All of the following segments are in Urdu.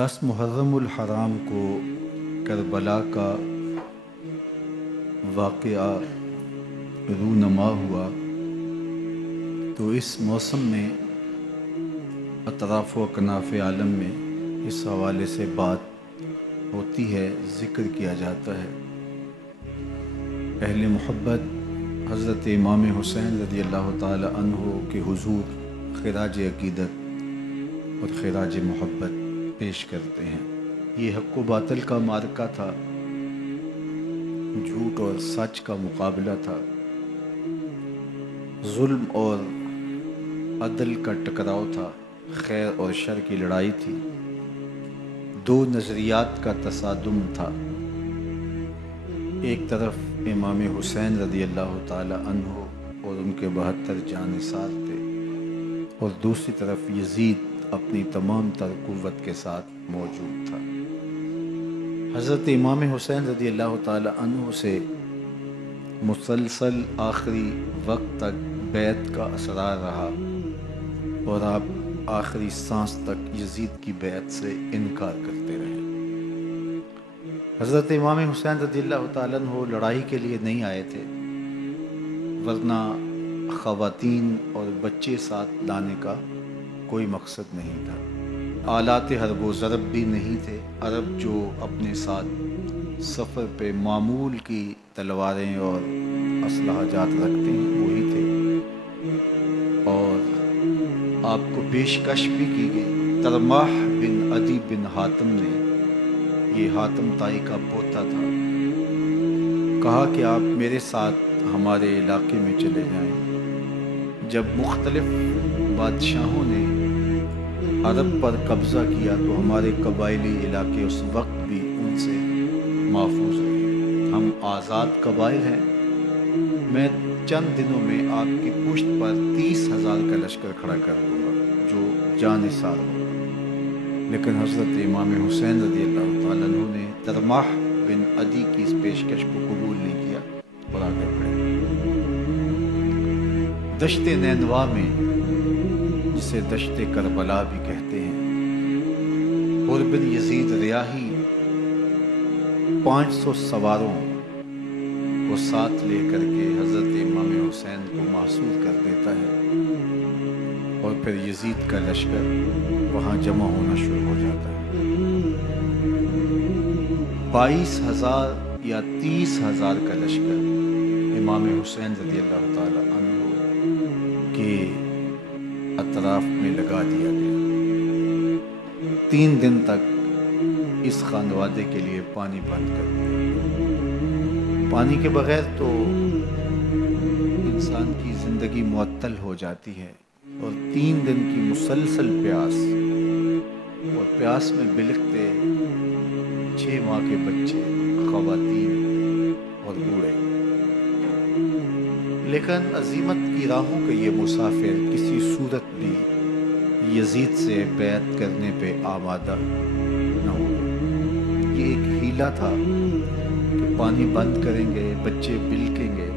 10 محرم الحرام کو کربلا کا واقعہ رونما ہوا تو اس موسم میں اطراف و اکناف عالم میں اس حوالے سے بات ہوتی ہے، ذکر کیا جاتا ہے۔ اہل محبت حضرت امام حسین رضی اللہ تعالی عنہ کے حضور خراج عقیدت اور خراج محبت پیش کرتے ہیں۔ یہ حق و باطل کا معرکہ تھا، جھوٹ اور سچ کا مقابلہ تھا، ظلم اور عدل کا ٹکراؤ تھا، خیر اور شر کی لڑائی تھی، دو نظریات کا تصادم تھا۔ ایک طرف امام حسین رضی اللہ تعالی عنہ اور ان کے 72 جانثار تھے، اور دوسری طرف یزید اپنی تمام تر قوت کے ساتھ موجود تھا۔ حضرت امام حسین رضی اللہ تعالی عنہ سے مسلسل آخری وقت تک بیعت کا اسرار رہا، اور آپ آخری سانس تک یزید کی بیعت سے انکار کرتے رہے۔ حضرت امام حسین رضی اللہ تعالیٰ عنہ لڑائی کے لیے نہیں آئے تھے، ورنہ خواتین اور بچے ساتھ لانے کا کوئی مقصد نہیں تھا۔ آلات حرب و ضرب بھی نہیں تھے۔ عرب جو اپنے ساتھ سفر پہ معمول کی تلواریں اور اسلحہ جات رکھتے ہیں وہی تھے، اور آپ کو پیشکش بھی کی گئی۔ ترماح بن عدی بن حاتم نے، یہ حاتم تائی کا پوتا تھا، کہا کہ آپ میرے ساتھ ہمارے علاقے میں چلے جائیں۔ جب مختلف بادشاہوں نے عرب پر قبضہ کیا تو ہمارے قبائلی علاقے اس وقت بھی ان سے محفوظ رہے۔ ہم آزاد قبائل ہیں۔ میں چند دنوں میں آپ کی پشت پر 30,000 کا لشکر کھڑا کر دوں گا جو جانثار ہوگا۔ لیکن حضرت امام حسین رضی اللہ تعالیٰ عنہ نے ترماح بن عدی کی اس پیشکش کو قبول نہیں کیا اور آگے بڑھے۔ دشت نینوا میں، جسے دشت کربلا بھی کہتے ہیں، حر بن یزید ریاحی 500 سواروں کو ساتھ لے کر کے حضرت امام حسین کو محصور کر دیتا ہے، اور پھر یزید کا لشکر وہاں جمع ہونا شروع ہو جاتا ہے۔ 22,000 یا 30,000 کا لشکر امام حسین رضی اللہ تعالی عنہ کے اطراف میں لگا دیا گیا۔ 3 دن تک اس خانوادے کے لیے پانی بند کر دیا۔ پانی کے بغیر تو انسان کی زندگی معطل ہو جاتی ہے، اور 3 دن کی مسلسل پیاس، اور پیاس میں بلکتے 6 ماہ کے بچے، خواتین اور بوڑھے۔ لیکن عزیمت کی راہوں کے یہ مسافر کسی صورت بھی یزید سے بیعت کرنے پہ آمادہ نہ ہو۔ یہ ایک ہیلا تھا کہ پانی بند کریں گے، بچے بلکیں گے،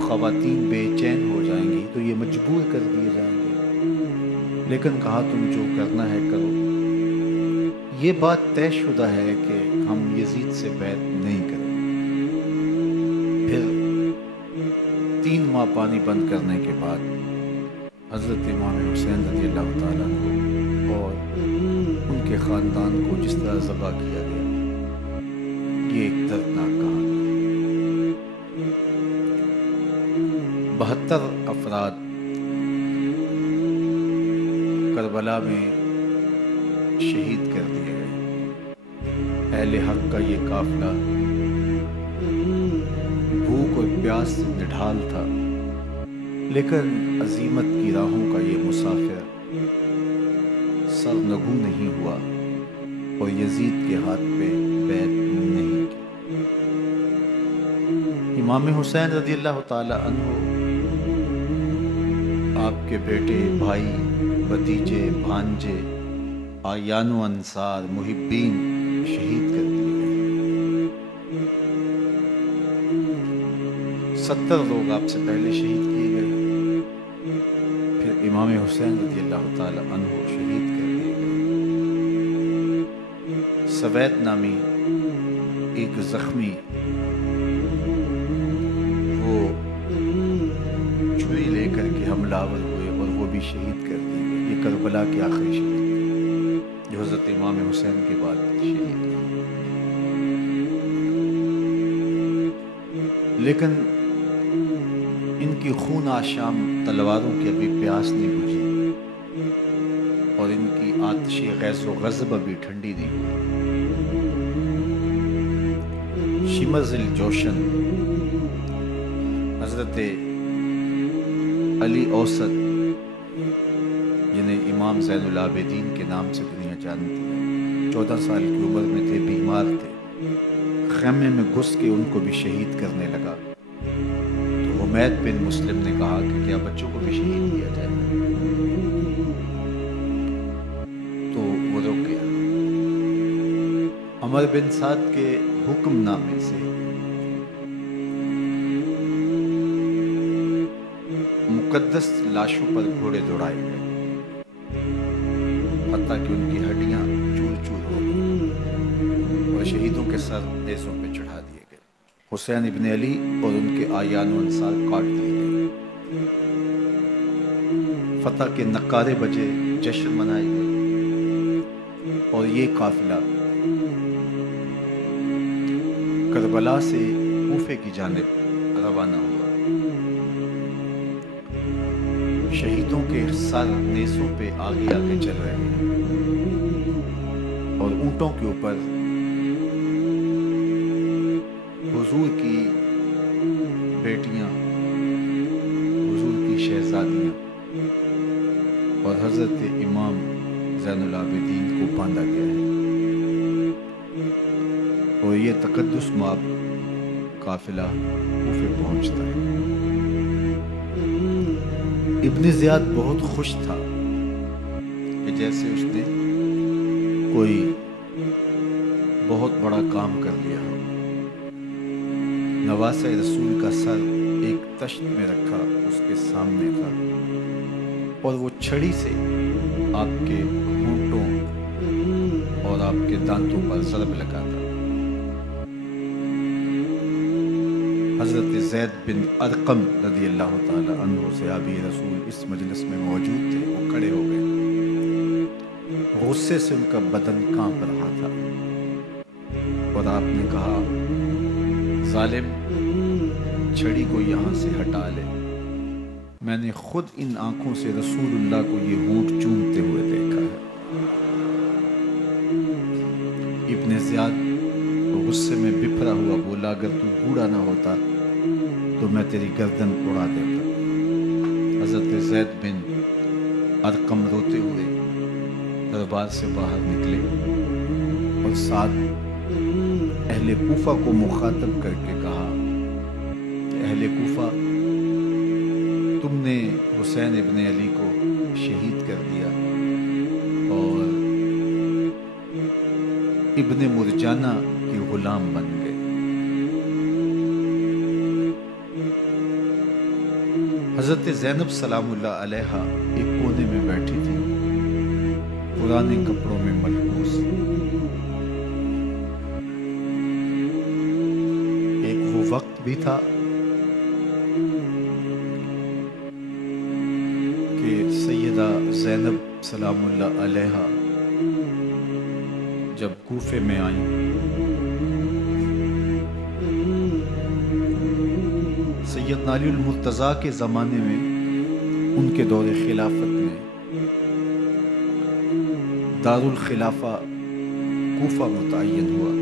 خواتین بے چین ہو جائیں گی تو یہ مجبور کر دیے جائیں گے۔ لیکن کہا تم جو کرنا ہے کرو۔ یہ بات طے شدہ ہے کہ ہم یزید سے بیعت نہیں کریں۔ پھر 3 ماہ پانی بند کرنے کے بعد حضرت امام حسین رضی اللہ تعالیٰ عنہ اور ان کے خاندان کو جس طرح ذبح کیا گیا، یہ ایک دردناک کہانی ہے۔ 72 افراد کربلا میں شہید کر دیے گئے۔ اہل حق کا یہ قافلہ بھوک اور پیاس سے نڈھال تھا، لیکن عزیمت کی راہوں کا یہ مسافر سرنگوں نہیں ہوا اور یزید کے ہاتھ پہ بیعت نہیں کی۔ امام حسین رضی اللہ تعالی عنہ آپ کے بیٹے، بھائی، بھتیجے، بھانجے، اعیان و انصار، محبین شہید کر دیے گئے۔ 70 لوگ آپ سے پہلے شہید کیے گئے، پھر امام حسین رضی اللہ تعالی عنہ شہید کر دیے گئے۔ سوید نامی ایک زخمی وہ چھری لے کر کے حملہ آور ہوئے اور وہ بھی شہید کر دیے گئے. یہ کربلا کے آخری شہید جو حضرت امام حسین کے بعد شہید ہوئے. لیکن ان کی خون آشام تلواروں کی ابھی پیاس نہیں بجھی اور ان کی آتش غیظ و غضب ابھی ٹھنڈی نہیں ہوئی. شمز الجوشن حضرت علی اوسط جنہیں امام زین العابدین کے نام سے دنیا جانتی ہے، 14 سال کی عمر میں تھے، بیمار تھے. خیمے میں گھس کے ان کو بھی شہید کرنے لگا تو حمید بن مسلم نے کہا کہ کیا بچوں کو بھی شہید کیا جائے، تو وہ رک گیا. عمر بن سعد کے حکم نامے سے مقدس لاشوں پر گھوڑے دوڑائے گئے حتیٰ کہ ان کی ہڈیاں چور چور ہو گئی اور شہیدوں کے سر نیزوں پہ چڑھا دیے گئے. حسین ابن علی اور ان کے آیان و انصار کاٹ دیے گئے. فتح کے نقارے بجے، جشن منائے گئے اور یہ قافلہ کربلا سے کوفے کی جانب روانہ ہوا. شہیدوں کے سر نیزوں پہ آگے آگے چل رہے ہیں اور اونٹوں کے اوپر حضور کی بیٹیاں، حضور کی شہزادیاں اور حضرت امام زین العابدین کو باندھا گیا ہے اور یہ تقدس مآب قافلہ کوفے پہنچتا ہے. ابن زیاد بہت خوش تھا کہ جیسے اس نے کوئی بہت بڑا کام کر لیا ہو. نواسہ رسول کا سر ایک تشت میں رکھا اس کے سامنے تھا اور وہ چھڑی سے آپ کے ہونٹوں اور آپ کے دانتوں پر ضرب لگاتا. حضرت زید بن ارقم رضی اللہ تعالی عنہ صحابی رسول اس مجلس میں موجود تھے. وہ کھڑے ہو گئے، غصے سے ان کا بدن کانپ رہا تھا اور آپ نے کہا، ظالم، چھڑی کو یہاں سے ہٹا لے. میں نے خود ان آنکھوں سے رسول اللہ کو یہ ہونٹ چومتے ہوئے دیکھا ہے. ابن زیاد غصے میں بپھرا ہوا بولا، اگر تو بوڑھا نہ ہوتا تو میں تیری گردن اڑا دیتا. حضرت زید بن ارقم روتے ہوئے دربار سے باہر نکلے اور ساتھ اہل کوفہ کو مخاطب کر کے کہا کہ اہل کوفہ، تم نے حسین ابن علی کو شہید کر دیا اور ابن مرجانہ کے غلام بن گئے. حضرت زینب سلام اللہ علیہ ایک کونے میں بیٹھی تھی، پرانے کپڑوں میں ملبوس. ایک وہ وقت بھی تھا کہ سیدہ زینب سلام اللہ علیہ جب کوفے میں آئیں سیدنا علی المرتضیٰ کے زمانے میں ان کے دور خلافت میں دارالخلافہ کوفہ متعین ہوا.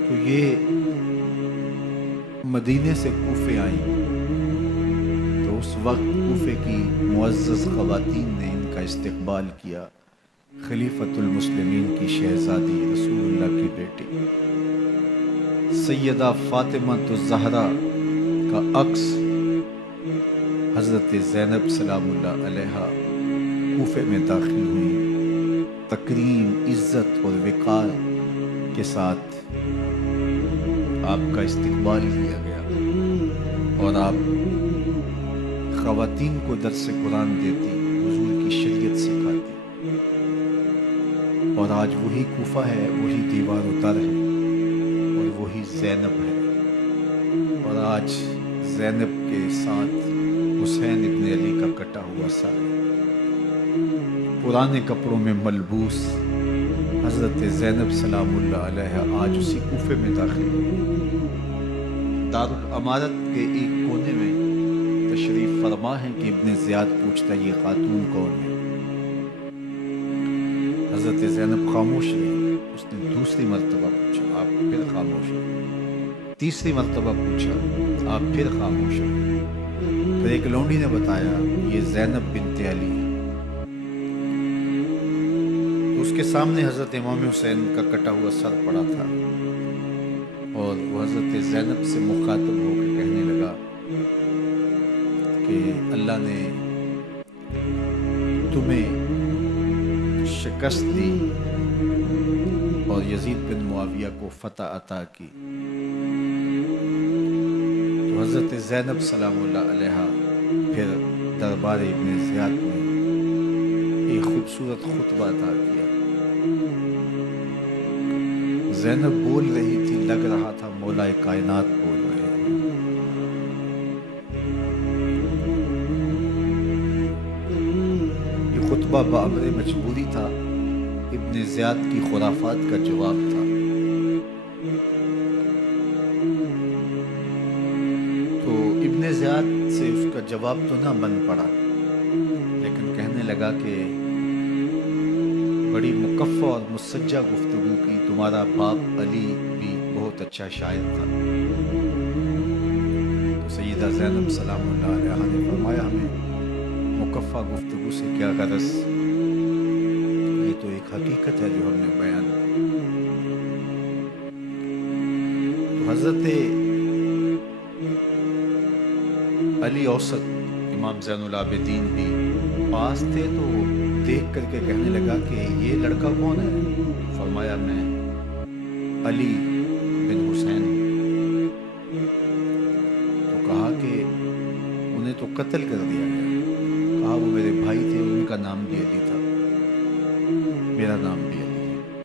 تو یہ مدینے سے کوفے آئیں تو اس وقت کوفے کی معزز خواتین نے ان کا استقبال کیا. خلیفۃ المسلمین کی شہزادی، رسول اللہ کی بیٹی سیدہ فاطمہ الزہرا کا عکس حضرت زینب سلام اللہ علیہ کوفے میں داخل ہوئی. تکریم، عزت اور وقار کے ساتھ آپ کا استقبال کیا گیا اور آپ خواتین کو درس قرآن دیتی، حضور کی شریعت سکھاتی اور آج وہی کوفہ ہے، وہی دیوار و در ہے، اور وہی زینب ہے، اور آج زینب کے ساتھ حسین ابن علی کا کٹا ہوا سر ہے۔ پرانے کپڑوں میں ملبوس حضرت زینب سلام اللہ علیہ آج اسی کوفے میں داخل ہوئی۔ دارالامارت کے ایک کونے میں تشریف فرما ہے کہ ابن زیاد پوچھتا یہ خاتون کون ہے؟ حضرت زینب خاموش رہی۔ اس نے دوسری مرتبہ پوچھا، آپ پھر خاموش رہے۔ تیسری مرتبہ پوچھا، آپ پھر خاموش رہے۔ پھر ایک لونڈی نے بتایا یہ زینب بنت علی ہے۔ تو اس کے سامنے حضرت امام حسین کا کٹا ہوا سر پڑا تھا، اور وہ حضرت زینب سے مخاطب ہو کے کہنے لگا کہ اللہ نے تمہیں شکست دی اور یزید بن معاویہ کو فتح عطا کی۔ تو حضرت زینب سلام اللہ علیہ پھر دربار ابن زیاد میں ایک خوبصورت خطبہ عطا کیا۔ زینب بول رہی تھی، لگ رہا تھا مولا کائنات بول رہے ہیں۔ یہ خطبہ بامر مجبوری تھا، ابن زیاد کی خرافات کا جواب تھا۔ تو ابن زیاد سے اس کا جواب تو نہ بن پڑا، لیکن کہنے لگا کہ بڑی مکفّہ اور مسجع گفتگو کی، تمہارا باپ علی بھی بہت اچھا شاعر تھا۔ تو سیدہ زینب سلام اللہ علیہ نے فرمایا ہمیں مکفّہ گفتگو سے کیا غرض، یہ تو ایک حقیقت ہے جو ہم نے بیان کی۔ تو حضرت علی اوسط امام زین العابدین بھی پاس تھے، تو دیکھ کر کے کہنے لگا کہ یہ لڑکا کون ہے؟ فرمایا میں علی بن حسین۔ تو کہا کہ انہیں تو قتل کر دیا گیا۔ کہا وہ میرے بھائی تھے، ان کا نام بھی علی تھا، میرا نام بھی علی ہے۔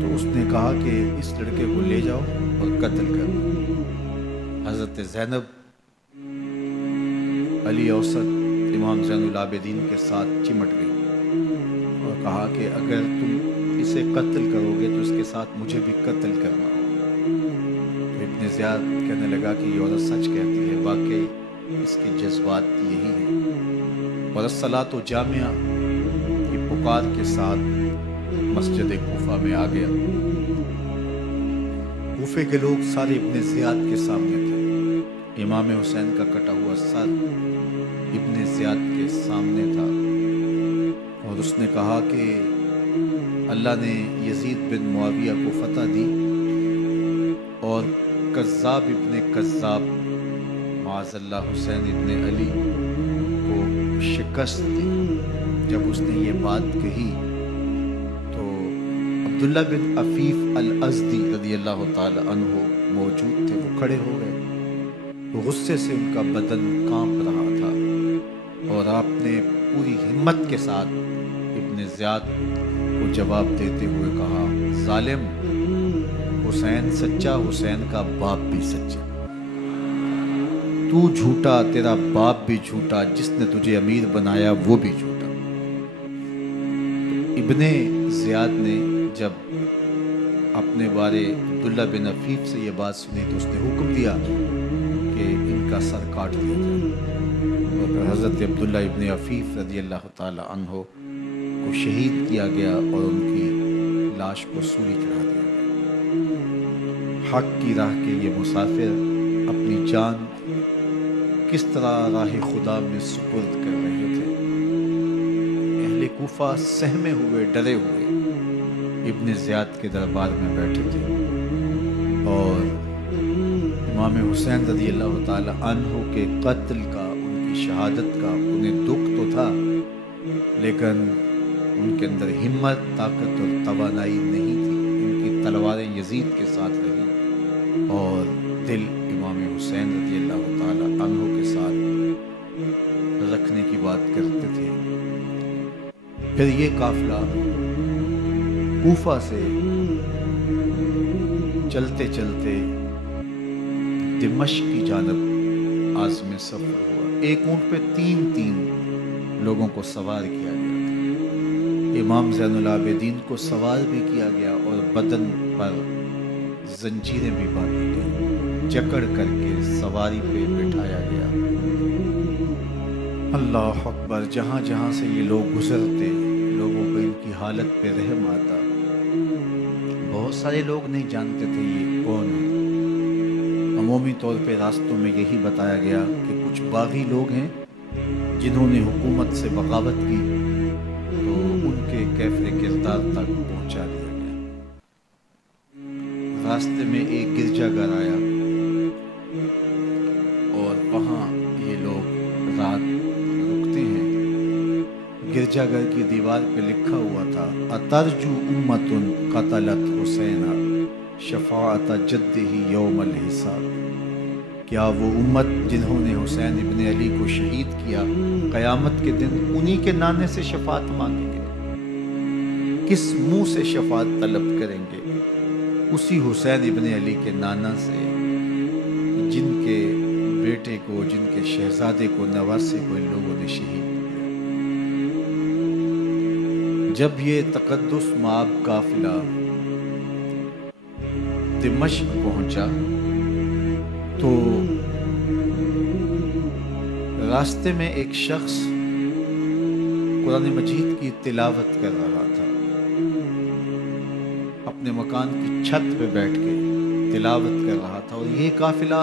تو اس نے کہا کہ اس لڑکے کو لے جاؤ اور قتل کر دو۔ حضرت زینب علی اوسط امام زین العابدین کے ساتھ چمٹ گئی اور کہا کہ اگر تم اسے قتل کرو گے تو اس کے ساتھ مجھے بھی قتل کرنا ہوگا۔ تو ابن زیاد کہنے لگا کہ یہ عورت سچ کہتی ہے، واقعی اس کے جذبات یہی ہیں۔ اور الصلاۃ جامعہ کی پکار کے ساتھ مسجد کوفہ میں آ گیا۔ کوفے کے لوگ سارے ابن زیاد کے سامنے تھے۔ امام حسین کا کٹا ہوا سر ابن زیاد کے سامنے تھا، اور اس نے کہا کہ اللہ نے یزید بن معاویہ کو فتح دی اور کذاب ابن کذاب معاذ اللہ حسین ابن علی کو شکست دی۔ جب اس نے یہ بات کہی تو عبداللہ بن عفیف الازدی رضی اللہ تعالی عنہ موجود تھے، وہ کھڑے ہو گئے۔ غصے سے ان کا بدن کانپ رہا تھا، اور آپ نے پوری ہمت کے ساتھ ابن زیاد کو جواب دیتے ہوئے کہا، ظالم، حسین سچا، حسین کا باپ بھی سچا، تو جھوٹا، تیرا باپ بھی جھوٹا، جس نے تجھے امیر بنایا وہ بھی جھوٹا۔ ابن زیاد نے جب اپنے بارے عبداللہ بن عفیف سے یہ بات سنی تو اس نے حکم دیا کہ ان کا سر کاٹ دیا جائے، اور پھر حضرت عبداللہ ابن عفیف رضی اللہ تعالی عنہ کو شہید کیا گیا اور ان کی لاش کو سولی چڑھا دیا گیا۔ حق کی راہ کے یہ مسافر اپنی جان کس طرح راہ خدا میں سپرد کر رہے تھے۔ اہل کوفہ سہمے ہوئے، ڈرے ہوئے ابن زیاد کے دربار میں بیٹھے تھے، اور امام حسین رضی اللہ تعالی عنہ کے قتل کا، ان کی شہادت کا انہیں دکھ تو تھا، لیکن ان کے اندر ہمت، طاقت اور توانائی نہیں تھی۔ ان کی تلواریں یزید کے ساتھ رہیں اور دل امام حسین رضی اللہ تعالی عنہ کے ساتھ رکھنے کی بات کرتے تھے۔ پھر یہ قافلہ کوفہ سے چلتے چلتے دمشق کی جانب عازم سفر ہوا۔ ایک اونٹ پہ تین لوگوں کو سوار کیا گیا تھا۔ امام زین العابدین کو سوار بھی کیا گیا اور بدن پر زنجیریں بھی باندھی گئی، جکڑ کر کے سواری پہ بٹھایا گیا۔ اللہ اکبر! جہاں جہاں سے یہ لوگ گزرتے، لوگوں کو ان کی حالت پہ رحم آتا۔ بہت سارے لوگ نہیں جانتے تھے یہ کون ہے۔ عمومی طور پہ راستوں میں یہی بتایا گیا کہ کچھ باغی لوگ ہیں جنہوں نے حکومت سے بغاوت کی، تو ان کے کیفر کردار تک پہنچا دیا گیا۔ راستے میں ایک گرجا گھر آیا اور وہاں یہ لوگ رات رکتے ہیں۔ گرجا گھر کی دیوار پہ لکھا ہوا تھا: اترجو امت قتلت حسینہ شفاعت جدہ یوم الحساب۔ کیا وہ امت جنہوں نے حسین ابن علی کو شہید کیا قیامت کے دن انہی کے نانے سے شفاعت مانگیں گے؟ کس منہ سے شفاعت طلب کریں گے؟ اسی حسین ابن علی کے نانا سے، جن کے بیٹے کو، جن کے شہزادے کو، نواسے کو ان لوگوں نے شہید کیا۔ جب یہ تقدس مآب قافلہ دمشق پہنچا تو راستے میں ایک شخص قرآن مجید کی تلاوت کر رہا تھا۔ اپنے مکان کی چھت پہ بیٹھ کے تلاوت کر رہا تھا، اور یہ قافلہ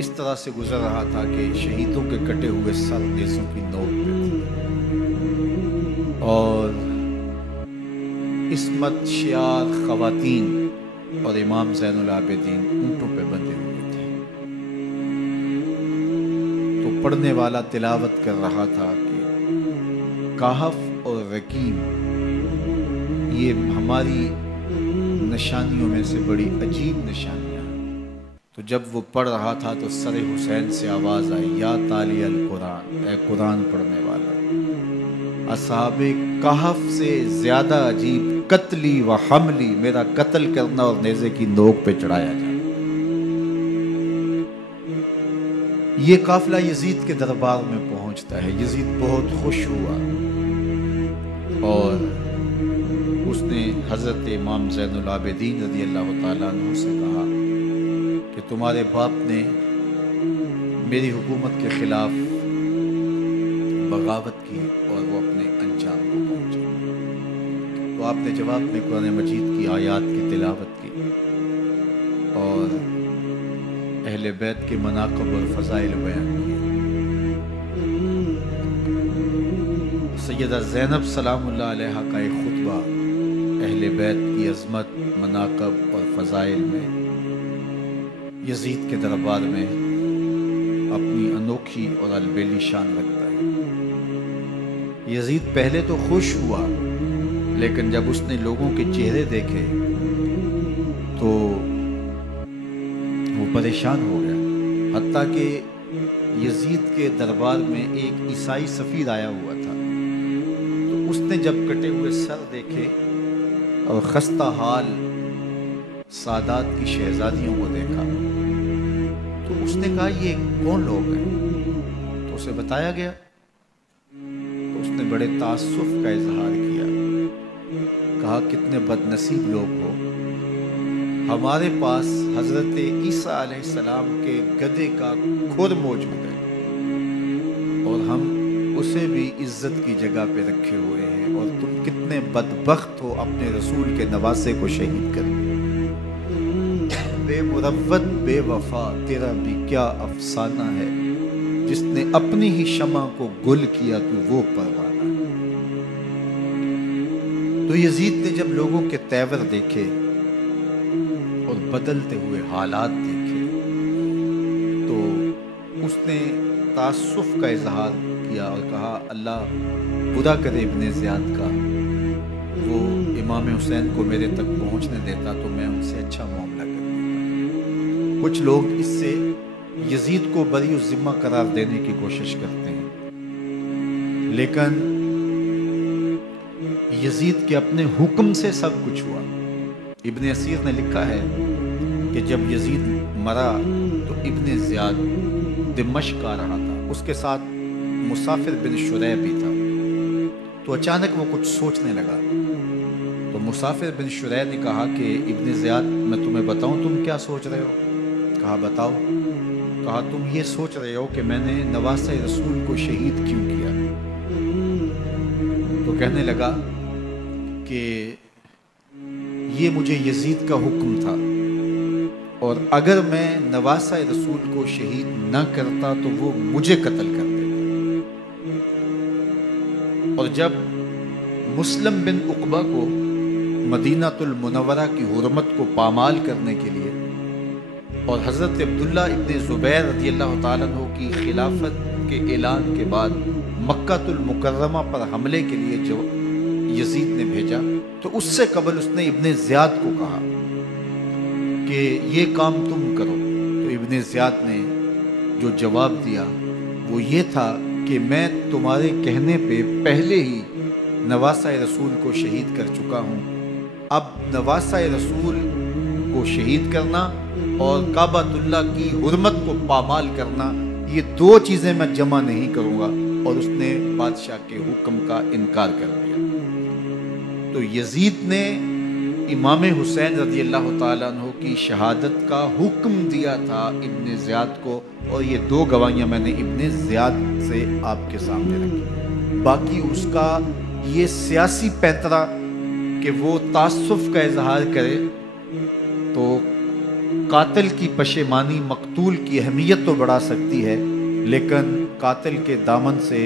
اس طرح سے گزر رہا تھا کہ شہیدوں کے کٹے ہوئے سر نیزوں کی نوک پہ تھے، اور عصمت شیار خواتین اور امام زین العابدین اونٹوں پہ بندھے ہوئے تھے۔ تو پڑھنے والا تلاوت کر رہا تھا کہ کہف اور رقیم یہ ہماری نشانیوں میں سے بڑی عجیب نشانیاں ہیں۔ تو جب وہ پڑھ رہا تھا تو سر حسین سے آواز آئی: یا تالی القرآن، اے قرآن پڑھنے والا، اصحاب کہف سے زیادہ عجیب قتلی و حملی، میرا قتل کرنا اور نیزے کی نوک پہ چڑھایا جانا۔ یہ قافلہ یزید کے دربار میں پہنچتا ہے۔ یزید بہت خوش ہوا اور اس نے حضرت امام زین العابدین رضی اللہ تعالیٰ عنہ سے کہا کہ تمہارے باپ نے میری حکومت کے خلاف بغاوت کی اور وہ اپنے انجام کو پہنچے۔ تو آپ نے جواب میں قرآن مجید کی آیات کی تلاوت کی اور اہل بیت کے مناقب اور فضائل بیان کیے۔ سیدہ زینب سلام اللہ علیہا کا ایک خطبہ اہل بیت کی عظمت، مناقب اور فضائل میں یزید کے دربار میں اپنی انوکھی اور البیلی شان رکھتا ہے۔ یزید پہلے تو خوش ہوا، لیکن جب اس نے لوگوں کے چہرے دیکھے تو وہ پریشان ہو گیا، حتیٰ کہ یزید کے دربار میں ایک عیسائی سفیر آیا ہوا تھا۔ تو اس نے جب کٹے ہوئے سر دیکھے اور خستہ حال سادات کی شہزادیوں کو دیکھا تو اس نے کہا یہ کون لوگ ہیں؟ تو اسے بتایا گیا تو اس نے بڑے تعصف کا اظہار کیا، کہا کتنے بد نصیب لوگ ہو، ہمارے پاس حضرت عیسیٰ علیہ السلام کے گدھے کا کھر موجود ہے اور ہم اسے بھی عزت کی جگہ پہ رکھے ہوئے ہیں، اور تم کتنے بدبخت ہو اپنے رسول کے نواسے کو شہید کر دیا۔ بے مروت بے وفا تیرا بھی کیا افسانہ ہے، جس نے اپنی ہی شمع کو گل کیا تو وہ پروانہ ہے۔ تو یزید نے جب لوگوں کے تیور دیکھے اور بدلتے ہوئے حالات دیکھے تو اس نے تعصف کا اظہار کیا اور کہا اللہ برا کرے ابن زیاد کا، وہ امام حسین کو میرے تک پہنچنے دیتا تو میں ان سے اچھا معاملہ کر دیتا۔ کچھ لوگ اس سے یزید کو بری الذمہ قرار دینے کی کوشش کرتے ہیں، لیکن یزید کے اپنے حکم سے سب کچھ ہوا۔ ابن اسیر نے لکھا ہے کہ جب یزید مرا تو ابن زیاد دمشق آ رہا تھا، اس کے ساتھ مسافر بن شریح بھی تھا، تو اچانک وہ کچھ سوچنے لگا۔ تو مسافر بن شریح نے کہا کہ ابن زیاد میں تمہیں بتاؤں تم کیا سوچ رہے ہو؟ کہا بتاؤ۔ کہا تم یہ سوچ رہے ہو کہ میں نے نواسہ رسول کو شہید کیوں کیا؟ تو کہنے لگا کہ یہ مجھے یزید کا حکم تھا، اور اگر میں نواسہ رسول کو شہید نہ کرتا تو وہ مجھے قتل کر دیتا۔ اور جب مسلم بن عقبہ کو مدینہ المنورہ کی حرمت کو پامال کرنے کے لیے اور حضرت عبداللہ ابن زبیر رضی اللہ تعالیٰ عنہ کی خلافت کے اعلان کے بعد مکہ المکرمہ پر حملے کے لیے جو یزید نے بھیجا، تو اس سے قبل اس نے ابن زیاد کو کہا کہ یہ کام تم کرو۔ تو ابن زیاد نے جو جواب دیا وہ یہ تھا کہ میں تمہارے کہنے پہ پہلے ہی نواسہ رسول کو شہید کر چکا ہوں، اب نواسہ رسول کو شہید کرنا اور کعبۃ اللہ کی حرمت کو پامال کرنا، یہ دو چیزیں میں جمع نہیں کروں گا۔ اور اس نے بادشاہ کے حکم کا انکار کر دیا۔ تو یزید نے امام حسین رضی اللہ تعالیٰ عنہ کی شہادت کا حکم دیا تھا ابن زیاد کو، اور یہ دو گواہیاں میں نے ابن زیاد سے آپ کے سامنے رکھی۔ باقی اس کا یہ سیاسی پیترا کہ وہ تعصب کا اظہار کرے، تو قاتل کی پشیمانی مقتول کی اہمیت تو بڑھا سکتی ہے، لیکن قاتل کے دامن سے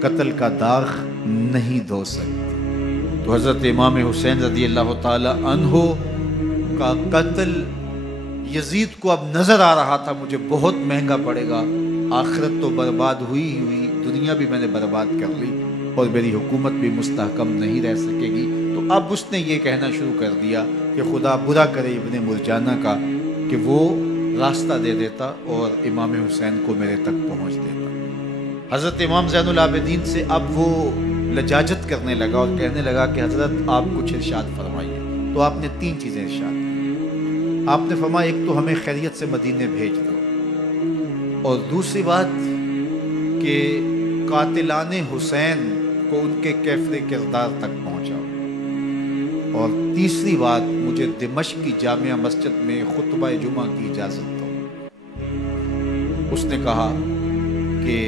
قتل کا داغ نہیں دھو سکتی۔ تو حضرت امام حسین رضی اللہ تعالی عنہ کا قتل یزید کو اب نظر آ رہا تھا مجھے بہت مہنگا پڑے گا، آخرت تو برباد ہوئی ہی ہوئی، دنیا بھی میں نے برباد کر لی اور میری حکومت بھی مستحکم نہیں رہ سکے گی۔ تو اب اس نے یہ کہنا شروع کر دیا کہ خدا برا کرے ابن مرجانہ کا کہ وہ راستہ دے دیتا اور امام حسین کو میرے تک پہنچ دیتا۔ حضرت امام زین العابدین سے اب وہ لجاجت کرنے لگا اور کہنے لگا کہ حضرت آپ کچھ ارشاد فرمائیے۔ تو آپ نے تین چیزیں ارشاد کی۔ آپ نے فرمایا ایک تو ہمیں خیریت سے مدینے بھیج دو، اور دوسری بات کہ قاتلان حسین کو ان کے کیفر کردار تک پہنچاؤ، اور تیسری بات مجھے دمشق کی جامعہ مسجد میں خطبہ جمعہ کی اجازت دو۔ اس نے کہا کہ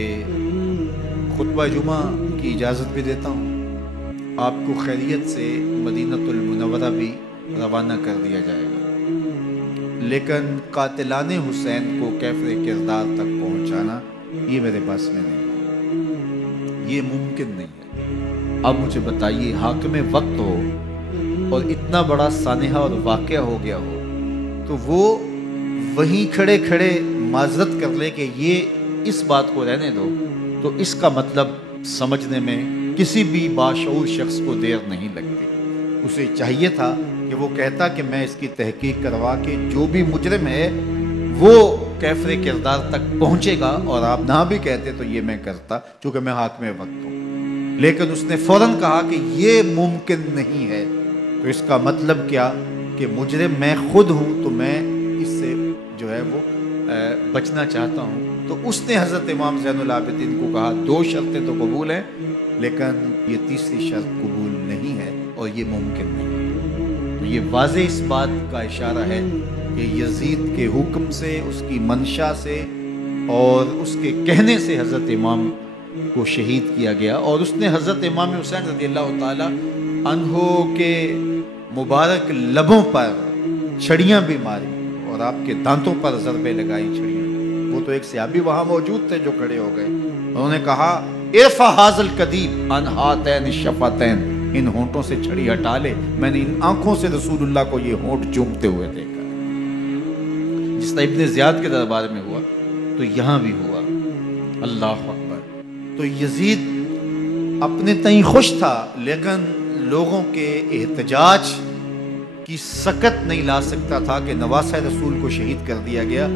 خطبہ جمعہ کی اجازت بھی دیتا ہوں، آپ کو خیریت سے مدینہ المنورہ بھی روانہ کر دیا جائے گا، لیکن قاتلان حسین کو کیفر کردار تک پہنچانا یہ میرے پاس میں نہیں ہے، یہ ممکن نہیں ہے۔ اب مجھے بتائیے، حاکم وقت ہو اور اتنا بڑا سانحہ اور واقعہ ہو گیا ہو تو وہ وہیں کھڑے کھڑے معذرت کر لے کہ یہ اس بات کو رہنے دو، تو اس کا مطلب سمجھنے میں کسی بھی باشعور شخص کو دیر نہیں لگتی۔ اسے چاہیے تھا کہ وہ کہتا کہ میں اس کی تحقیق کروا کے جو بھی مجرم ہے وہ کیفر کردار تک پہنچے گا، اور آپ نہ بھی کہتے تو یہ میں کرتا چونکہ میں حاکم وقت ہوں۔ لیکن اس نے فوراً کہا کہ یہ ممکن نہیں ہے، تو اس کا مطلب کیا کہ مجرم میں خود ہوں، تو میں اس سے جو ہے وہ بچنا چاہتا ہوں۔ تو اس نے حضرت امام زین العابدین کو کہا دو شرطیں تو قبول ہیں، لیکن یہ تیسری شرط قبول نہیں ہے اور یہ ممکن نہیں ہے۔ تو یہ واضح اس بات کا اشارہ ہے کہ یزید کے حکم سے، اس کی منشا سے اور اس کے کہنے سے حضرت امام کو شہید کیا گیا، اور اس نے حضرت امام حسین رضی اللہ تعالی عنہ کے مبارک لبوں پر چھڑیاں بھی ماری اور آپ کے دانتوں پر ضربیں لگائی چھڑیاں۔ وہ تو ایک صحابی وہاں موجود تھے جو کھڑے ہو گئے، انہوں نے کہا ارفع ھذا القدیب عن ھاتین الشفتین، ان ہونٹوں سے چھڑی ہٹا لے، میں نے ان آنکھوں سے رسول اللہ کو یہ ہونٹ چومتے ہوئے دیکھا۔ جس طرح ابن زیاد کے دربار میں ہوا تو یہاں بھی ہوا۔ اللہ اکبر۔ تو یزید اپنے تئیں خوش تھا، لیکن لوگوں کے احتجاج کی سکت نہیں لا سکتا تھا کہ نواسہ رسول کو شہید کر دیا گیا،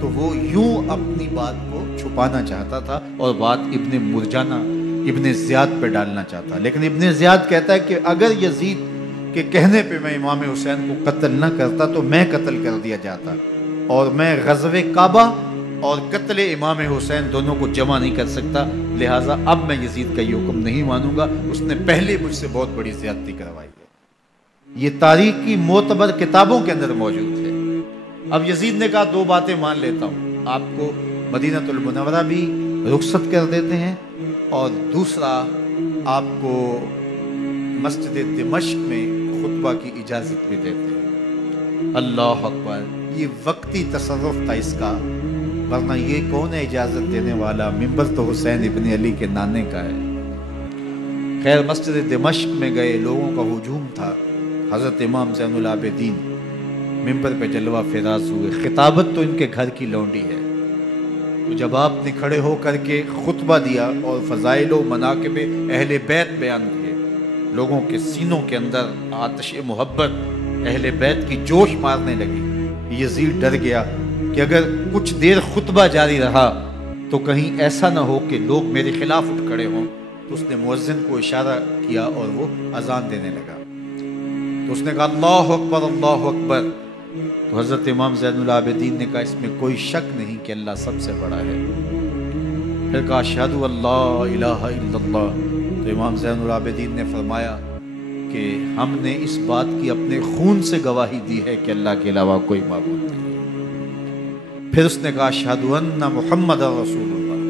تو وہ یوں اپنی بات کو چھپانا چاہتا تھا اور بات ابن مرجانہ ابن زیاد پہ ڈالنا چاہتا، لیکن ابن زیاد کہتا ہے کہ اگر یزید کے کہنے پہ میں امام حسین کو قتل نہ کرتا تو میں قتل کر دیا جاتا، اور میں غزوہ کعبہ اور قتل امام حسین دونوں کو جمع نہیں کر سکتا، لہٰذا اب میں یزید کا یہ حکم نہیں مانوں گا، اس نے پہلے مجھ سے بہت بڑی زیادتی کروائی ہے۔ یہ تاریخ کی معتبر کتابوں کے اندر موجود ہے۔ اب یزید نے کہا دو باتیں مان لیتا ہوں، آپ کو مدینہ المنورہ بھی رخصت کر دیتے ہیں، اور دوسرا آپ کو مسجد دمشق میں خطبہ کی اجازت بھی دیتے ہیں۔ اللہ اکبر، یہ وقتی تصرف تھا اس کا، ورنہ یہ کون ہے اجازت دینے والا؟ ممبر تو حسین ابن علی کے نانے کا ہے۔ خیر، مسجد دمشق میں گئے، لوگوں کا ہجوم تھا، حضرت امام زین العابدین ممبر پہ جلوہ فراز ہوئے، خطابت تو ان کے گھر کی لونڈی ہے، تو جب آپ نے کھڑے ہو کر کے خطبہ دیا اور فضائل و مناقب اہل بیت بیان کیے، لوگوں کے سینوں کے اندر آتش محبت اہل بیت کی جوش مارنے لگی۔ یزید ڈر گیا کہ اگر کچھ دیر خطبہ جاری رہا تو کہیں ایسا نہ ہو کہ لوگ میرے خلاف اٹھ کھڑے ہوں، تو اس نے مؤذن کو اشارہ کیا اور وہ اذان دینے لگا، تو اس نے کہا اللہ اکبر اللہ اکبر، تو حضرت امام زین العابدین نے کہا اس میں کوئی شک نہیں کہ اللہ سب سے بڑا ہے، پھر کہا اشہد ان لا الہ الا اللہ، تو امام زین العابدین نے فرمایا کہ ہم نے اس بات کی اپنے خون سے گواہی دی ہے کہ اللہ کے علاوہ کوئی معبود نہیں۔ پھر اس نے کہا اشہد ان محمد رسول اللہ،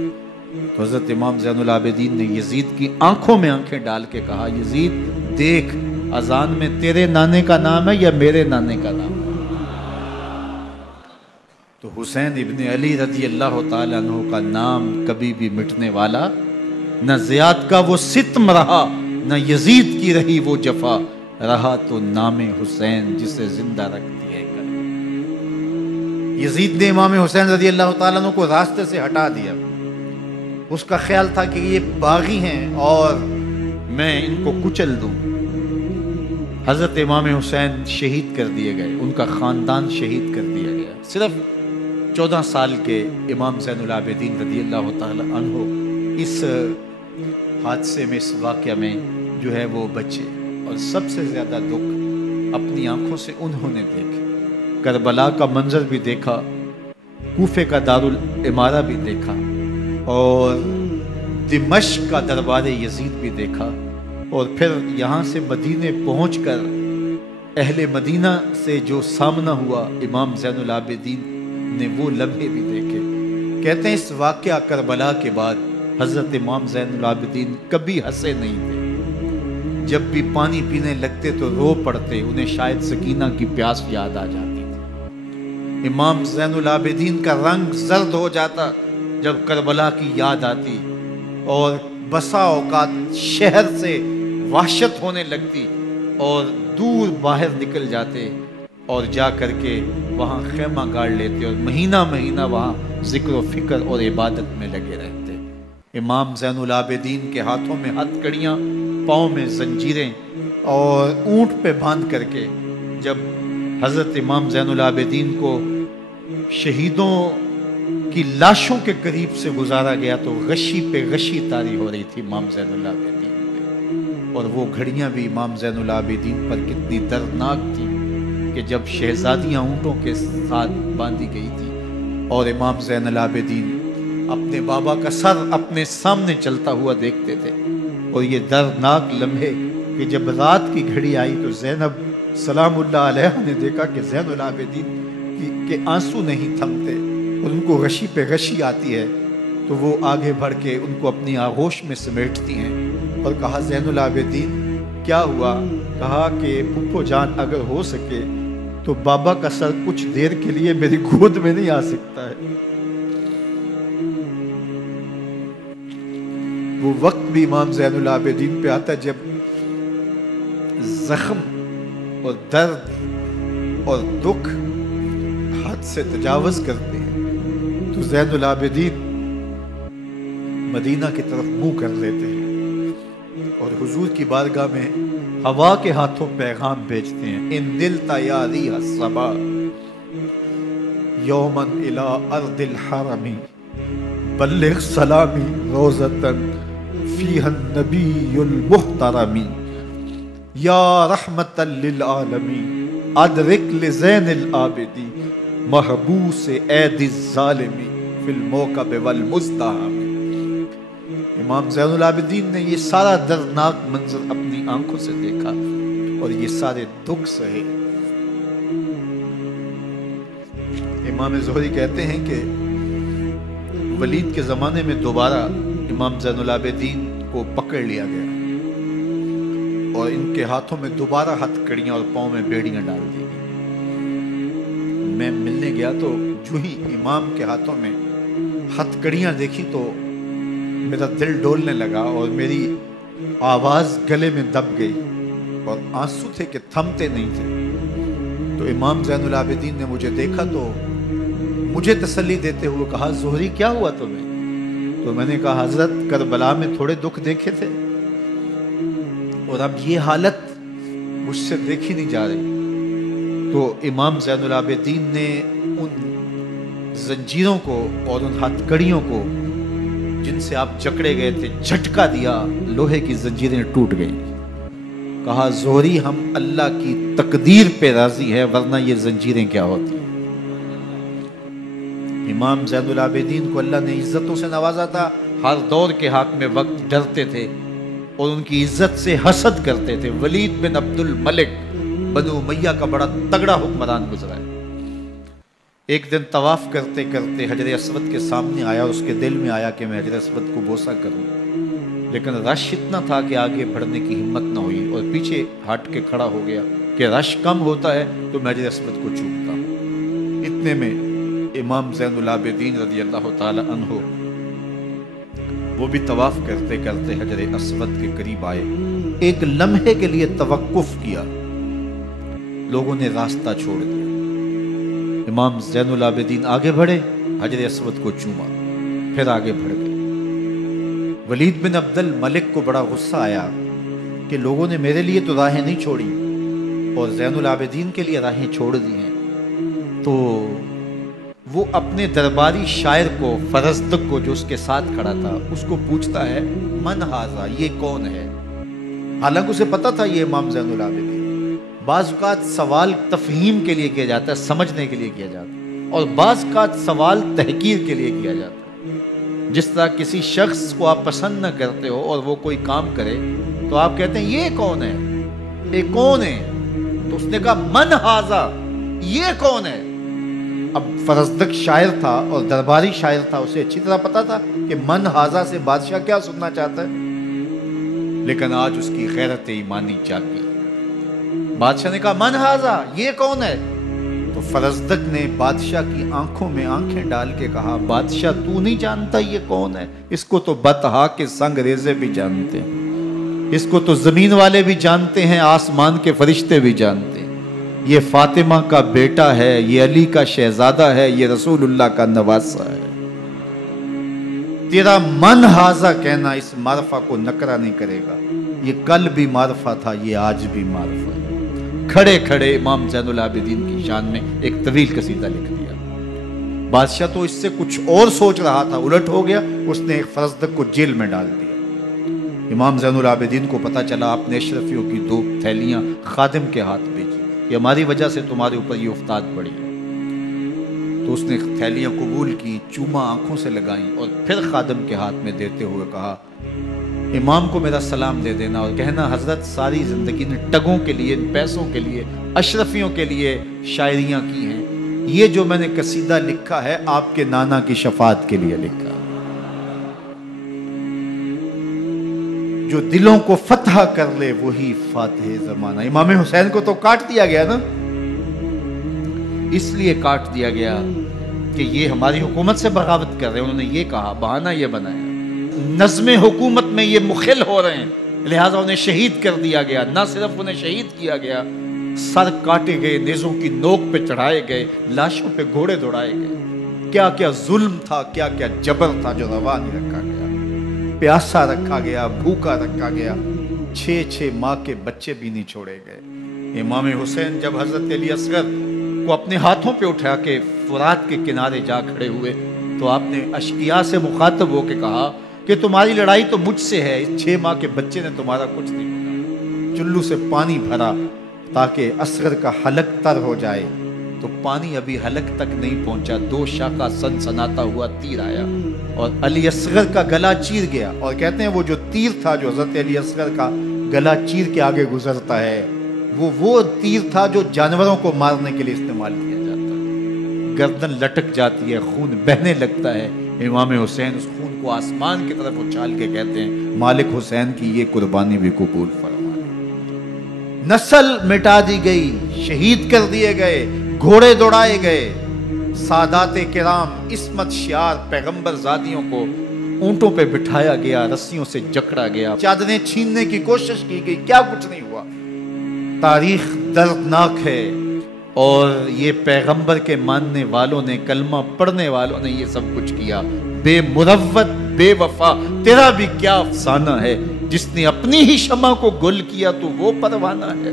تو حضرت امام زین العابدین نے یزید کی آنکھوں میں آنکھیں ڈال کے کہا یزید دیکھ، اذان میں تیرے نانے کا نام ہے یا میرے نانے کا نام ہے؟ تو حسین ابن علی رضی اللہ تعالیٰ عنہ کا نام کبھی بھی مٹنے والا نہ، زیاد کا وہ ستم رہا نہ یزید کی رہی وہ جفا، رہا تو نام حسین جسے زندہ رکھتی ہے کر۔ یزید نے امام حسین رضی اللہ تعالیٰ عنہ کو راستے سے ہٹا دیا، اس کا خیال تھا کہ یہ باغی ہیں اور میں ان کو کچل دوں۔ حضرت امام حسین شہید کر دیے گئے، ان کا خاندان شہید کر دیا گیا۔ صرف 14 سال کے امام زین العابدین رضی اللہ تعالی عنہ اس حادثے میں، اس واقعہ میں جو ہے وہ بچے، اور سب سے زیادہ دکھ اپنی آنکھوں سے انہوں نے دیکھے، کربلا کا منظر بھی دیکھا، کوفے کا دارالعمارہ بھی دیکھا، اور دمشق کا دربار یزید بھی دیکھا، اور پھر یہاں سے مدینے پہنچ کر اہل مدینہ سے جو سامنا ہوا امام زین العابدین نے وہ لمحے بھی دیکھے۔ کہتے ہیں اس واقعہ کربلا کے بعد حضرت امام زین العابدین کبھی ہنسے نہیں تھے، جب بھی پانی پینے لگتے تو رو پڑتے، انہیں شاید سکینہ کی پیاس یاد آ جاتی تھی۔ امام زین العابدین کا رنگ زرد ہو جاتا جب کربلا کی یاد آتی، اور بسا اوقات شہر سے وحشت ہونے لگتی اور دور باہر نکل جاتے اور جا کر کے وہاں خیمہ گاڑ لیتے اور مہینہ مہینہ وہاں ذکر و فکر اور عبادت میں لگے رہتے۔ امام زین العابدین کے ہاتھوں میں ہتھ کڑیاں، پاؤں میں زنجیریں، اور اونٹ پہ باندھ کر کے جب حضرت امام زین العابدین کو شہیدوں کی لاشوں کے قریب سے گزارا گیا تو غشی پہ غشی طاری ہو رہی تھی امام زین العابدین پہ، اور وہ گھڑیاں بھی امام زین العابدین پر کتنی دردناک تھی کہ جب شہزادیاں اونٹوں کے ساتھ باندھی گئی تھی اور امام زین العابدین اپنے بابا کا سر اپنے سامنے چلتا ہوا دیکھتے تھے، اور یہ دردناک لمحے کہ جب رات کی گھڑی آئی تو زینب سلام اللہ علیہ نے دیکھا کہ زین العابدین کے آنسو نہیں تھمتے اور ان کو غشی پہ غشی آتی ہے، تو وہ آگے بڑھ کے ان کو اپنی آغوش میں سمیٹتی ہیں اور کہا زین العابدین کیا ہوا؟ کہا کہ پھپھو جان اگر ہو سکے تو بابا کا سر کچھ دیر کے لیے میری گود میں نہیں آ سکتا ہے۔ وہ وقت بھی امام زین العابدین پہ آتا جب زخم اور درد اور دکھ حد سے تجاوز کرتے ہیں تو زین العابدین مدینہ کی طرف منہ کر لیتے ہیں اور حضور کی بارگاہ میں ہوا کے ہاتھوں پیغام بھیجتے ہیں، ان نلتا یا ریح الصبا یومن الی ارض الحرم بلغ سلامی روزتن فیہا النبی المحترم یا رحمت للعالمین ادرک لزین العابدی محبوس عید الظالمی فی الموکب والمزدحم۔ امام زین العابدین نے یہ سارا دردناک منظر اپنی آنکھوں سے دیکھا اور یہ سارے دکھ سہے۔ امام زہری کہتے ہیں کہ ولید کے زمانے میں دوبارہ امام زین العابدین کو پکڑ لیا گیا اور ان کے ہاتھوں میں دوبارہ ہتھ کڑیاں اور پاؤں میں بیڑیاں ڈال دی گئی۔ میں ملنے گیا تو جو ہی امام کے ہاتھوں میں ہتھ کڑیاں دیکھی تو میرا دل ڈولنے لگا اور میری آواز گلے میں دب گئی اور آنسو تھے کہ تھمتے نہیں تھے۔ تو امام زین العابدین نے مجھے دیکھا تو مجھے تسلی دیتے ہوئے کہا زہری کیا ہوا تمہیں؟ تو میں نے کہا حضرت کربلا میں تھوڑے دکھ دیکھے تھے اور اب یہ حالت مجھ سے دیکھی نہیں جا رہی۔ تو امام زین العابدین نے ان زنجیروں کو اور ان ہتھ کڑیوں کو جن سے آپ جکڑے گئے تھے جھٹکا دیا، لوہے کی زنجیریں ٹوٹ گئیں۔ کہا زہری ہم اللہ کی تقدیر پہ راضی ہے ورنہ یہ زنجیریں کیا ہوتی۔ امام زین العابدین کو اللہ نے عزتوں سے نوازا تھا، ہر دور کے حاکم وقت ڈرتے تھے اور ان کی عزت سے حسد کرتے تھے۔ ولید بن عبد الملک بنو امیہ کا بڑا تگڑا حکمران گزرا ہے۔ ایک دن طواف کرتے کرتے حجر اسود کے سامنے آیا اور اس کے دل میں آیا کہ میں حجر اسود کو بوسہ کروں، لیکن رش اتنا تھا کہ آگے بڑھنے کی ہمت نہ ہوئی اور پیچھے ہٹ کے کھڑا ہو گیا کہ رش کم ہوتا ہے تو میں حجر اسود کو چومتا ہوں۔ اتنے میں امام زین العابدین رضی اللہ تعالی عنہ وہ بھی طواف کرتے کرتے حجر اسود کے قریب آئے، ایک لمحے کے لیے توقف کیا، لوگوں نے راستہ چھوڑ دیا۔ امام زین العابدین آگے بڑھے، حجر اسود کو چوما، پھر آگے بڑھ گئے۔ ولید بن عبد الملک کو بڑا غصہ آیا کہ لوگوں نے میرے لیے تو راہیں نہیں چھوڑی اور زین العابدین کے لیے راہیں چھوڑ دی ہیں۔ تو وہ اپنے درباری شاعر کو، فرزدق کو جو اس کے ساتھ کھڑا تھا، اس کو پوچھتا ہے من ھذا، یہ کون ہے؟ حالانکہ اسے پتا تھا یہ امام زین العابدین۔ بعض اوقات سوال تفہیم کے لیے کیا جاتا ہے، سمجھنے کے لیے کیا جاتا ہے، اور بعض اوقات سوال تحقیر کے لیے کیا جاتا ہے۔ جس طرح کسی شخص کو آپ پسند نہ کرتے ہو اور وہ کوئی کام کرے تو آپ کہتے ہیں یہ کون ہے، یہ کون ہے؟ تو اس نے کہا من ھذا، یہ کون ہے؟ اب فرزدق شاعر تھا اور درباری شاعر تھا، اسے اچھی طرح پتا تھا کہ من ھذا سے بادشاہ کیا سننا چاہتا ہے، لیکن آج اس کی غیرت ایمانی جاگی۔ بادشاہ نے کہا من ھذا، یہ کون ہے؟ تو فرزدق نے بادشاہ کی آنکھوں میں آنکھیں ڈال کے کہا بادشاہ تو نہیں جانتا یہ کون ہے؟ اس کو تو بطحا کے سنگ ریزے بھی جانتے ہیں، اس کو تو زمین والے بھی جانتے ہیں، آسمان کے فرشتے بھی جانتے ہیں۔ یہ فاطمہ کا بیٹا ہے، یہ علی کا شہزادہ ہے، یہ رسول اللہ کا نواسہ ہے۔ تیرا من ھذا کہنا اس معرفہ کو نکرا نہیں کرے گا، یہ کل بھی معرفہ تھا، یہ آج بھی معرفہ ہے۔ کھڑے کھڑے امام زین العابدین کی شان میں ایک طویل قصیدہ لکھ دیا۔ بادشاہ تو اس سے کچھ اور سوچ رہا تھا، الٹ ہو گیا، اس نے ایک فرزدق کو جیل میں ڈال دیا۔ امام زین العابدین کو پتا چلا، آپ نے اشرفیوں کی 2 تھیلیاں خادم کے ہاتھ بھیجی کہ ہماری وجہ سے تمہارے اوپر یہ افتاد پڑی۔ تو اس نے تھیلیاں قبول کی، چوما آنکھوں سے لگائیں اور پھر خادم کے ہاتھ میں دیتے ہوئے کہا امام کو میرا سلام دے دینا اور کہنا حضرت ساری زندگی نے ٹگوں کے لیے، پیسوں کے لیے، اشرفیوں کے لیے شاعریاں کی ہیں، یہ جو میں نے قصیدہ لکھا ہے آپ کے نانا کی شفاعت کے لیے لکھا، جو دلوں کو فتح کر لے وہی فاتح زمانہ۔ امام حسین کو تو کاٹ دیا گیا نا، اس لیے کاٹ دیا گیا کہ یہ ہماری حکومت سے بغاوت کر رہے ہیں، انہوں نے یہ کہا، بہانہ یہ بنایا، نظم حکومت میں یہ مخل ہو رہے ہیں، لہٰذا انہیں شہید کر دیا گیا۔ نہ صرف انہیں شہید کیا گیا، سر کاٹے گئے، نیزوں کی نوک پہ چڑھائے گئے، لاشوں پہ گھوڑے دوڑائے گئے۔ کیا کیا ظلم تھا، کیا کیا جبر تھا جو روا نہیں رکھا گیا، پیاسا رکھا گیا، بھوکا رکھا گیا، 6 ماہ کے بچے بھی نہیں چھوڑے گئے۔ امام حسین جب حضرت علی اصغر کو اپنے ہاتھوں پہ اٹھا کے فرات کے کنارے جا کھڑے ہوئے تو آپ نے اشقیاء سے مخاطب ہو کے کہا کہ تمہاری لڑائی تو مجھ سے ہے، اس 6 ماہ کے بچے نے تمہارا کچھ نہیں ہوگا۔ چلو سے پانی بھرا تاکہ اصغر کا حلق تر ہو جائے، تو پانی ابھی حلق تک نہیں پہنچا، 2 شاخہ سنسناتا ہوا تیر آیا اور علی اصغر کا گلا چیر گیا۔ اور کہتے ہیں وہ جو تیر تھا جو حضرت علی اصغر کا گلا چیر کے آگے گزرتا ہے، وہ تیر تھا جو جانوروں کو مارنے کے لیے استعمال کیا جاتا ہے۔ گردن لٹک جاتی ہے، خون بہنے لگتا ہے۔ امام حسین اس خون کو آسمان کی طرف اچھال کے کہتے ہیں مالک حسین کی یہ قربانی بھی قبول فرما۔ نسل مٹا دی گئی، شہید کر دیے گئے، گھوڑے دوڑائے گئے، سادات کرام عصمت شیار پیغمبر زادیوں کو اونٹوں پہ بٹھایا گیا، رسیوں سے جکڑا گیا، چادریں چھیننے کی کوشش کی گئی، کیا کچھ نہیں ہوا۔ تاریخ دردناک ہے، اور یہ پیغمبر کے ماننے والوں نے، کلمہ پڑھنے والوں نے یہ سب کچھ کیا۔ بے مروت، بے وفا، تیرا بھی کیا افسانہ ہے، جس نے اپنی ہی شمع کو گل کیا تو وہ پروانہ ہے۔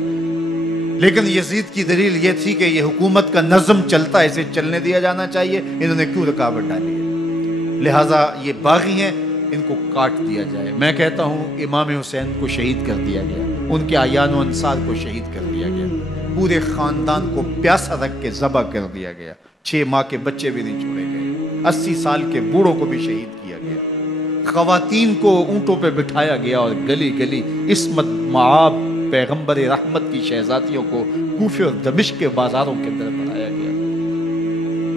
لیکن یزید کی دلیل یہ تھی کہ یہ حکومت کا نظم چلتا ہے، اسے چلنے دیا جانا چاہیے، انہوں نے کیوں رکاوٹ ڈالی ہے، لہٰذا یہ باغی ہیں، ان کو کاٹ دیا جائے۔ میں کہتا ہوں امام حسین کو شہید کر دیا گیا، ان کے اعیان و انصار کو شہید کر دیا گیا، پورے خاندان کو پیاسا رکھ کے ذبح کر دیا گیا، 6 ماہ کے بچے بھی نہیں چھوڑے گئے، 80 سال کے بوڑھوں کو بھی شہید کیا گیا، خواتین کو اونٹوں پہ بٹھایا گیا، اور گلی گلی عصمت معاب پیغمبر رحمت کی شہزادیوں کو کوفے اور دمشق کے بازاروں کے اندر بنایا گیا۔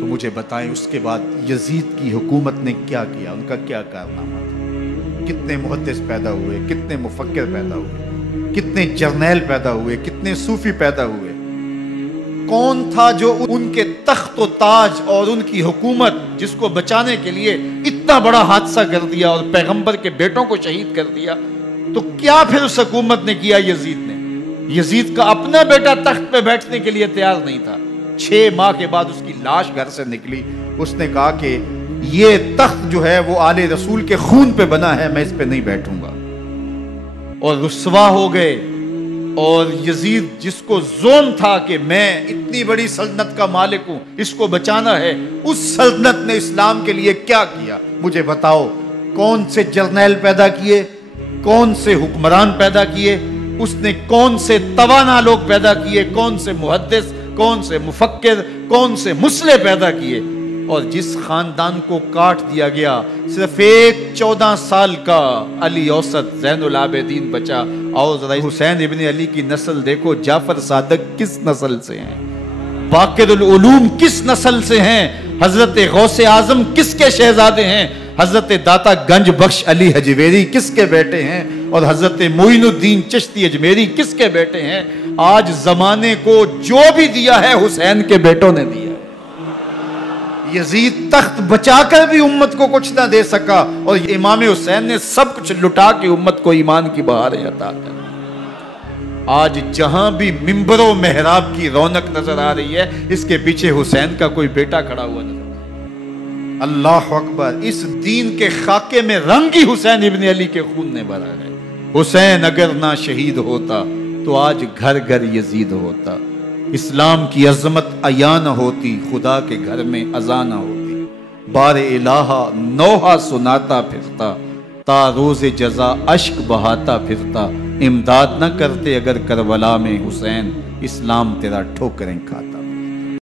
تو مجھے بتائیں اس کے بعد یزید کی حکومت نے کیا کیا، ان کا کیا کارنامہ تھا؟ کتنے محدث پیدا ہوئے، کتنے مفکر پیدا ہوئے، کتنے جرنیل پیدا ہوئے، کتنے صوفی پیدا ہوئے؟ کون تھا جو ان کے تخت و تاج اور ان کی حکومت جس کو بچانے کے لیے اتنا بڑا حادثہ کر دیا اور پیغمبر کے بیٹوں کو شہید کر دیا؟ تو کیا پھر اس حکومت نے کیا یزید نے؟ یزید کا اپنا بیٹا تخت پہ بیٹھنے کے لیے تیار نہیں تھا۔ 6 ماہ کے بعد اس کی لاش گھر سے نکلی، اس نے کہا کہ یہ تخت جو ہے وہ آل رسول کے خون پہ بنا ہے، میں اس پہ نہیں بیٹھوں گا، اور رسوا ہو گئے۔ اور یزید جس کو زوم تھا کہ میں اتنی بڑی سلطنت کا مالک ہوں، اس کو بچانا ہے، اس سلطنت نے اسلام کے لیے کیا کیا؟ مجھے بتاؤ، کون سے جرنیل پیدا کیے، کون سے حکمران پیدا کیے، اس نے کون سے توانا لوگ پیدا کیے، کون سے محدث، کون سے مفکر، کون سے مسلح پیدا کیے؟ اور جس خاندان کو کاٹ دیا گیا، صرف ایک 14 سال کا علی اوسط زین العابدین بچا۔ اور ذرا حسین ابن علی کی نسل دیکھو، جعفر صادق کس نسل سے ہیں، باقر العلوم کس نسل سے ہیں، حضرت غوث اعظم کس کے شہزادے ہیں، حضرت داتا گنج بخش علی حجویری کس کے بیٹے ہیں، اور حضرت معین الدین چشتی اجمیری کس کے بیٹے ہیں؟ آج زمانے کو جو بھی دیا ہے حسین کے بیٹوں نے دیا ہے۔ یزید تخت بچا کر بھی امت کو کچھ نہ دے سکا، اور امام حسین نے سب کچھ لٹا کے امت کو ایمان کی بہاریں عطا کر۔ آج جہاں بھی منبر و محراب کی رونق نظر آ رہی ہے، اس کے پیچھے حسین کا کوئی بیٹا کھڑا ہوا نظر آ رہا ہے۔ اللہ اکبر! اس دین کے خاکے میں رنگ ہی حسین ابن علی کے خون نے بھرا ہے۔ حسین اگر نہ شہید ہوتا تو آج گھر گھر یزید ہوتا، اسلام کی عظمت عیاں نہ ہوتی، خدا کے گھر میں اذان نہ ہوتی، بار الہ نوحہ سناتا پھرتا، تا روز جزا اشک بہاتا پھرتا، امداد نہ کرتے اگر کربلا میں حسین، اسلام تیرا ٹھوکریں کھاتا۔